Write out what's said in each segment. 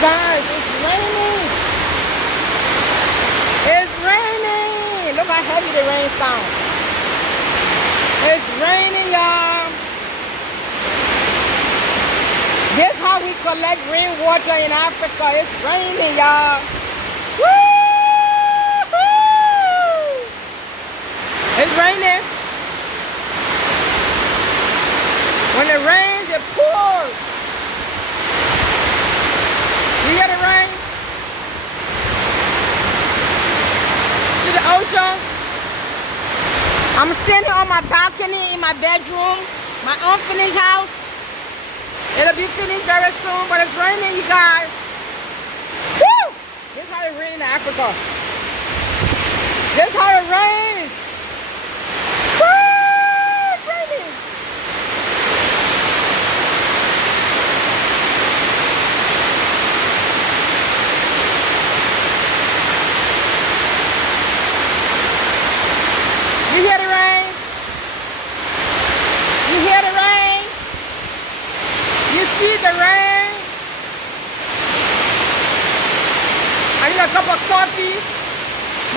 guys, it's raining. It's raining. Look how heavy the rain sounds. It's raining, y'all. This is how we collect rainwater in Africa. It's raining, y'all. Woo-hoo! It's raining. When it rains, it pours. You hear the rain? See the ocean? I'm standing on my balcony in my bedroom, my unfinished house. It'll be finished very soon, but it's raining, you guys. Woo! This is how it rains in Africa. This is how it rains. Woo! It's raining. You hear the rain? You hear the rain? You see the rain? I need a cup of coffee,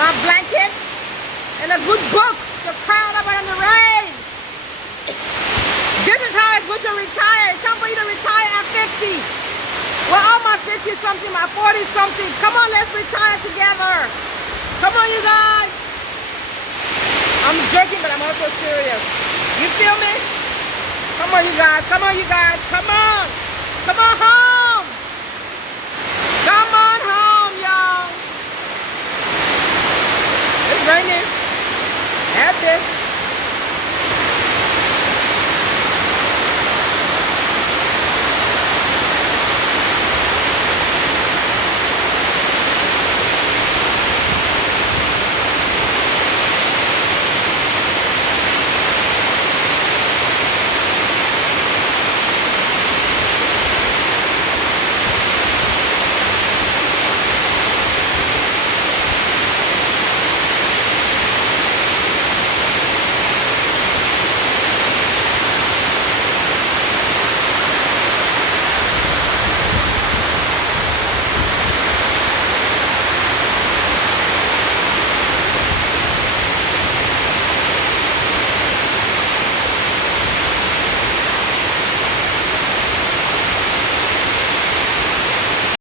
my blanket, and a good book to crowd up in the rain. This is how it's good to retire. It's time for you to retire at 50. Well, all my 50-something, my 40-something. Come on, let's retire together. Come on, you guys. I'm joking, but I'm also serious. You feel me? Come on, you guys. Come on, you guys. Come on. Come on home.